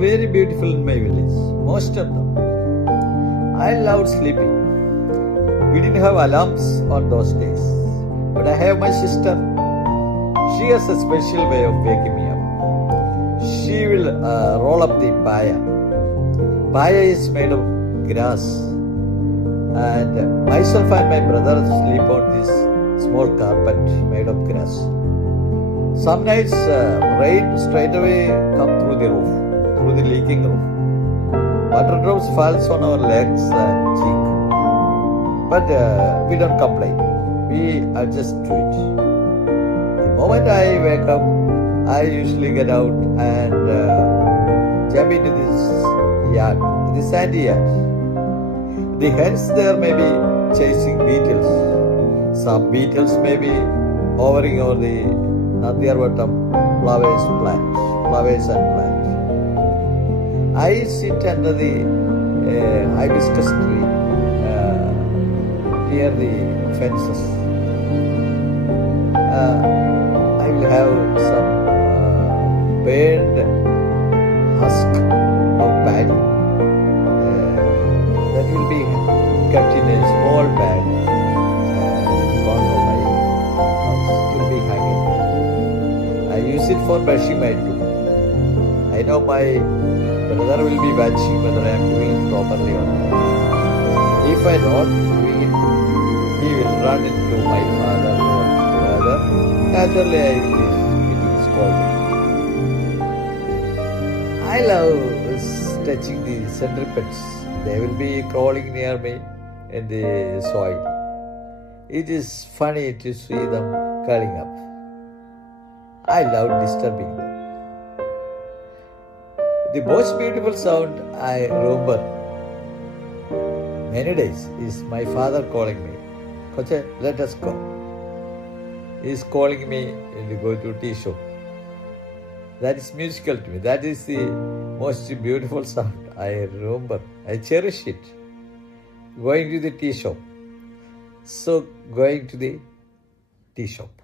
very beautiful in my village, most of them. I loved sleeping. We didn't have alarms on those days. But I have my sister. She has a special way of waking me up. She will roll up the paya. Paya is made of grass. And myself and my brother sleep on this small carpet made of grass. Some nights rain straight away come through the roof, through the leaking roof. Water drops falls on our legs and cheek. But we don't complain. We adjust to it. The moment I wake up, I usually get out and jump into this yard, the sandy yard. The hens there may be chasing beetles. Some beetles may be hovering over the Nandiyarvattam flowers and plants. I sit under the hibiscus tree near the fences. I will have some burned husk of paddy that will be kept in a small bag in corner of my house. It will be hanging there. I use it for brushing my tooth. I know my brother will be watching whether I am doing it properly or not. If I not doing it, he will run into my father or brother. Naturally, I will be getting scolded. I love touching the centripedes. They will be crawling near me in the soil. It is funny to see them curling up. I love disturbing them. The most beautiful sound I remember many days is my father calling me, "Koche, let us go." He is calling me to go to tea shop. That is musical to me. That is the most beautiful sound I remember. I cherish it. Going to the tea shop. So going to the tea shop.